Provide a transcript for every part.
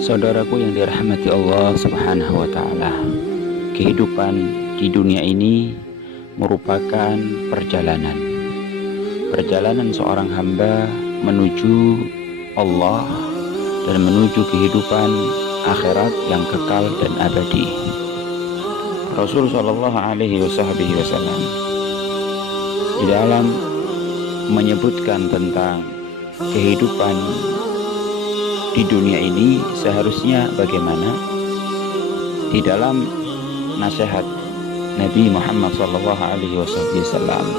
Saudaraku yang dirahmati Allah Subhanahu wa Ta'ala, kehidupan di dunia ini merupakan perjalanan. Perjalanan seorang hamba menuju Allah dan menuju kehidupan akhirat yang kekal dan abadi. Rasul Shallallahu Alaihi Wasallam di dalam menyebutkan tentang kehidupan di dunia ini seharusnya bagaimana, di dalam nasihat Nabi Muhammad Sallallahu Alaihi Wasallam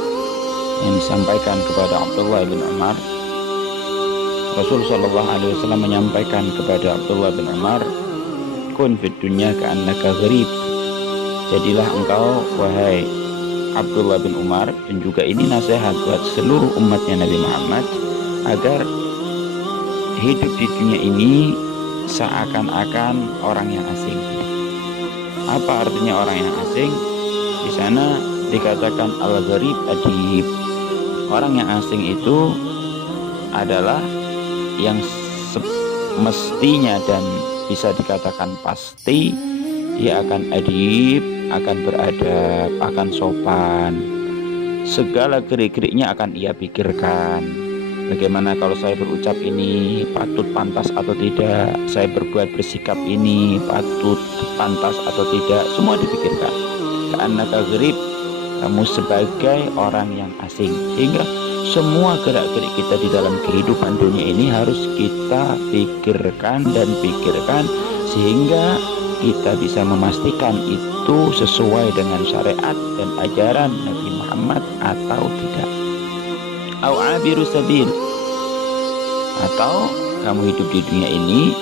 yang disampaikan kepada Abdullah bin Umar, Rasul Sallallahu Alaihi Wasallam menyampaikan kepada Abdullah bin Umar, kun fid dunya ka'annaka gharib, jadilah engkau wahai Abdullah bin Umar, dan juga ini nasihat buat seluruh umatnya Nabi Muhammad, agar hidup di dunia ini seakan-akan orang yang asing. Apa artinya orang yang asing? Di sana dikatakan al-gharib adib. Orang yang asing itu adalah yang semestinya dan bisa dikatakan pasti dia akan adib, akan beradab, akan sopan. Segala gerik-geriknya akan ia pikirkan. Bagaimana kalau saya berucap ini patut pantas atau tidak, saya berbuat bersikap ini patut pantas atau tidak, semua dipikirkan. Ka'annaka gharib, kamu sebagai orang yang asing. Sehingga semua gerak-gerik kita di dalam kehidupan dunia ini harus kita pikirkan sehingga kita bisa memastikan itu sesuai dengan syariat dan ajaran Nabi Muhammad atau tidak. Au abiru sabil, atau kamu hidup di dunia ini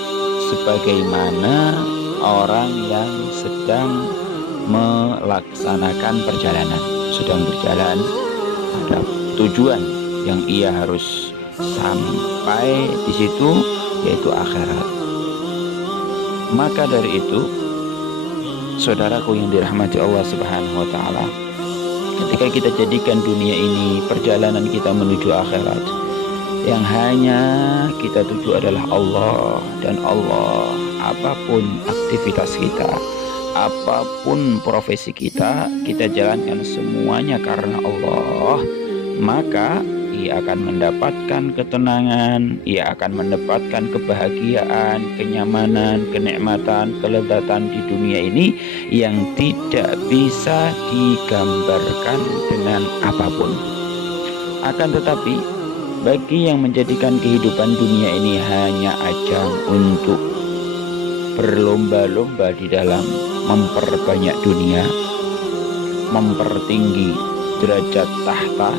sebagaimana orang yang sedang melaksanakan perjalanan, sedang berjalan pada tujuan yang ia harus sampai di situ, yaitu akhirat. Maka dari itu, saudaraku yang dirahmati Allah Subhanahu wa Ta'ala, ketika kita jadikan dunia ini perjalanan kita menuju akhirat, yang hanya kita tuju adalah Allah dan Allah, apapun aktivitas kita, apapun profesi kita, kita jalankan semuanya karena Allah, maka ia akan mendapatkan ketenangan, ia akan mendapatkan kebahagiaan, kenyamanan, kenikmatan, kelezatan di dunia ini yang tidak bisa digambarkan dengan apapun. Akan tetapi, bagi yang menjadikan kehidupan dunia ini hanya ajang untuk berlomba-lomba di dalam memperbanyak dunia, mempertinggi derajat tahta,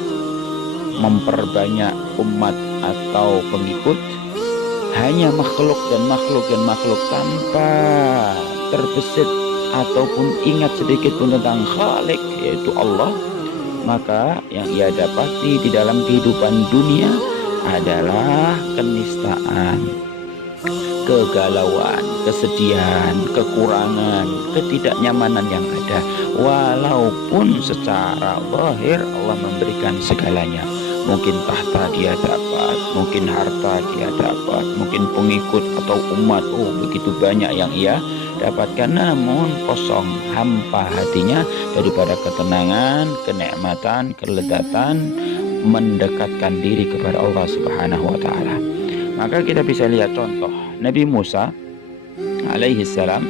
memperbanyak umat atau pengikut, hanya makhluk dan makhluk tanpa terbesit ataupun ingat sedikit pun tentang Khalik, yaitu Allah, maka yang ia dapati di dalam kehidupan dunia adalah kenistaan, kegalauan, kesedihan, kekurangan, ketidaknyamanan yang ada. Walaupun secara zahir Allah memberikan segalanya, mungkin tahta dia dapat, mungkin harta dia dapat, mungkin pengikut atau umat, begitu banyak yang ia dapatkan, namun kosong, hampa hatinya daripada ketenangan, kenikmatan, kelezatan mendekatkan diri kepada Allah Subhanahu wa Ta'ala. Maka kita bisa lihat contoh Nabi Musa alaihi salam,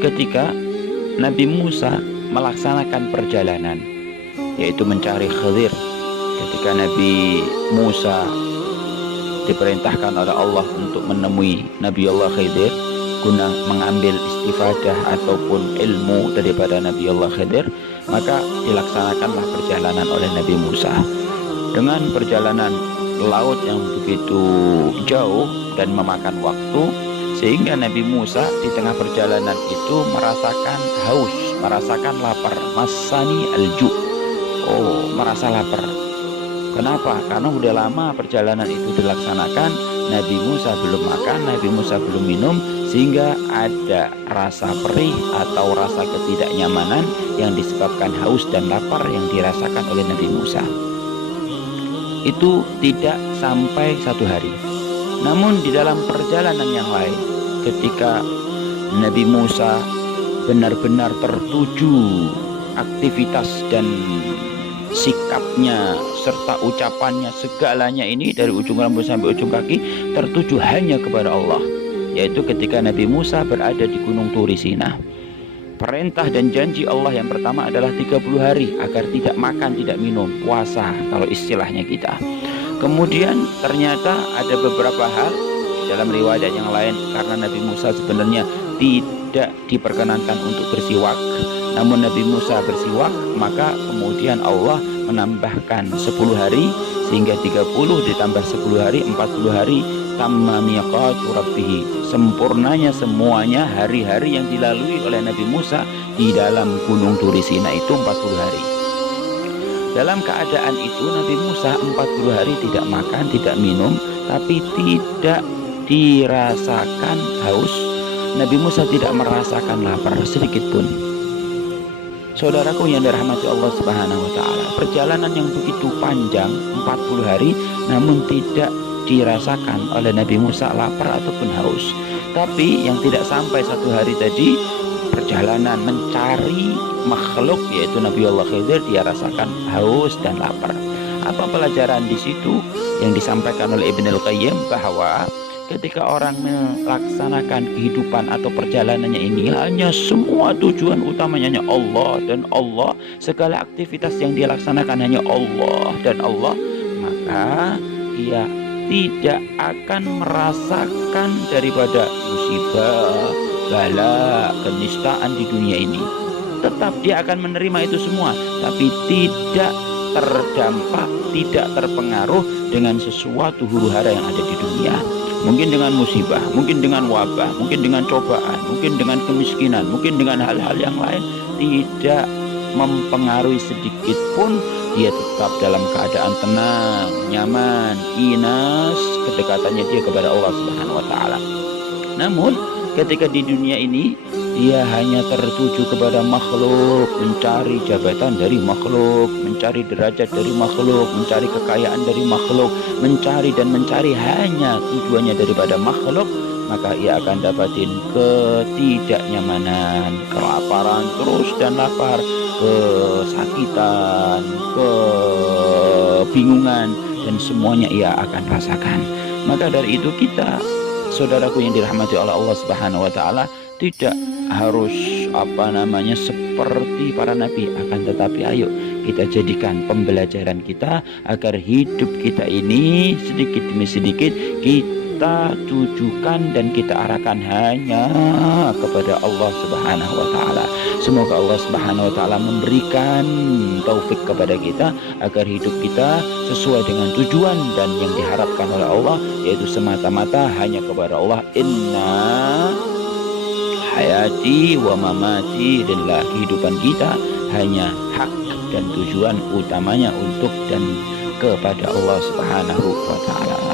ketika Nabi Musa melaksanakan perjalanan, yaitu mencari Khidir. Ketika Nabi Musa diperintahkan oleh Allah untuk menemui Nabi Allah Khidir guna mengambil istifadah ataupun ilmu daripada Nabi Allah Khidir, maka dilaksanakanlah perjalanan oleh Nabi Musa. Dengan perjalanan laut yang begitu jauh dan memakan waktu, sehingga Nabi Musa di tengah perjalanan itu merasakan haus, merasakan lapar, masani alju, merasa lapar. Kenapa? Karena udah lama perjalanan itu dilaksanakan, Nabi Musa belum makan, Nabi Musa belum minum, sehingga ada rasa perih atau rasa ketidaknyamanan yang disebabkan haus dan lapar yang dirasakan oleh Nabi Musa. Itu tidak sampai 1 hari. Namun di dalam perjalanan yang lain, ketika Nabi Musa benar-benar tertuju aktivitas dan sikapnya serta ucapannya, segalanya ini dari ujung rambut sampai ujung kaki tertuju hanya kepada Allah, yaitu ketika Nabi Musa berada di Gunung Turi Sina. Perintah dan janji Allah yang pertama adalah 30 hari agar tidak makan, tidak minum, puasa kalau istilahnya kita. Kemudian ternyata ada beberapa hal dalam riwayat yang lain, karena Nabi Musa sebenarnya tidak diperkenankan untuk bersiwak, namun Nabi Musa bersiwak, maka kemudian Allah menambahkan 10 hari, sehingga 30 ditambah 10 hari, 40 hari, tamma miqatu rabbih, sempurnanya semuanya hari-hari yang dilalui oleh Nabi Musa di dalam Gunung Turi Sina itu 40 hari. Dalam keadaan itu Nabi Musa 40 hari tidak makan, tidak minum, tapi tidak dirasakan haus. Nabi Musa tidak merasakan lapar sedikit pun. Saudaraku yang dirahmati Allah Subhanahu wa taala, perjalanan yang begitu panjang 40 hari namun tidak dirasakan oleh Nabi Musa lapar ataupun haus. Tapi yang tidak sampai 1 hari tadi, perjalanan mencari makhluk yaitu Nabi Allah Khidir, dia rasakan haus dan lapar. Apa pelajaran di situ yang disampaikan oleh Ibnul Qayyim, bahwa ketika orang melaksanakan kehidupan atau perjalanannya ini hanya semua tujuan utamanya hanya Allah dan Allah, segala aktivitas yang dia laksanakan hanya Allah dan Allah, maka ia tidak akan merasakan daripada musibah, bala, kenistaan di dunia ini. Tetap dia akan menerima itu semua, tapi tidak terdampak, tidak terpengaruh dengan sesuatu huru-hara yang ada di dunia. Mungkin dengan musibah, mungkin dengan wabah, mungkin dengan cobaan, mungkin dengan kemiskinan, mungkin dengan hal-hal yang lain, tidak mempengaruhi sedikit pun. Dia tetap dalam keadaan tenang, nyaman, inas, kedekatannya dia kepada Allah Subhanahu wa taala. Namun ketika di dunia ini dia hanya tertuju kepada makhluk, mencari jabatan dari makhluk, mencari derajat dari makhluk, mencari kekayaan dari makhluk, mencari dan mencari hanya tujuannya daripada makhluk, maka ia akan dapatin ketidaknyamanan, kelaparan terus dan lapar, kesakitan, kebingungan, dan semuanya ia akan rasakan. Maka dari itu kita, saudaraku yang dirahmati oleh Allah Subhanahu wa taala, tidak harus seperti para nabi, akan tetapi ayo kita jadikan pembelajaran kita agar hidup kita ini sedikit demi sedikit kita tujukan dan kita arahkan hanya kepada Allah Subhanahu wa taala. Semoga Allah Subhanahu wa taala memberikan taufik kepada kita agar hidup kita sesuai dengan tujuan dan yang diharapkan oleh Allah, yaitu semata-mata hanya kepada Allah. Inna hayati wa mamati, adalah kehidupan kita hanya hak dan tujuan utamanya untuk dan kepada Allah Subhanahu wa taala.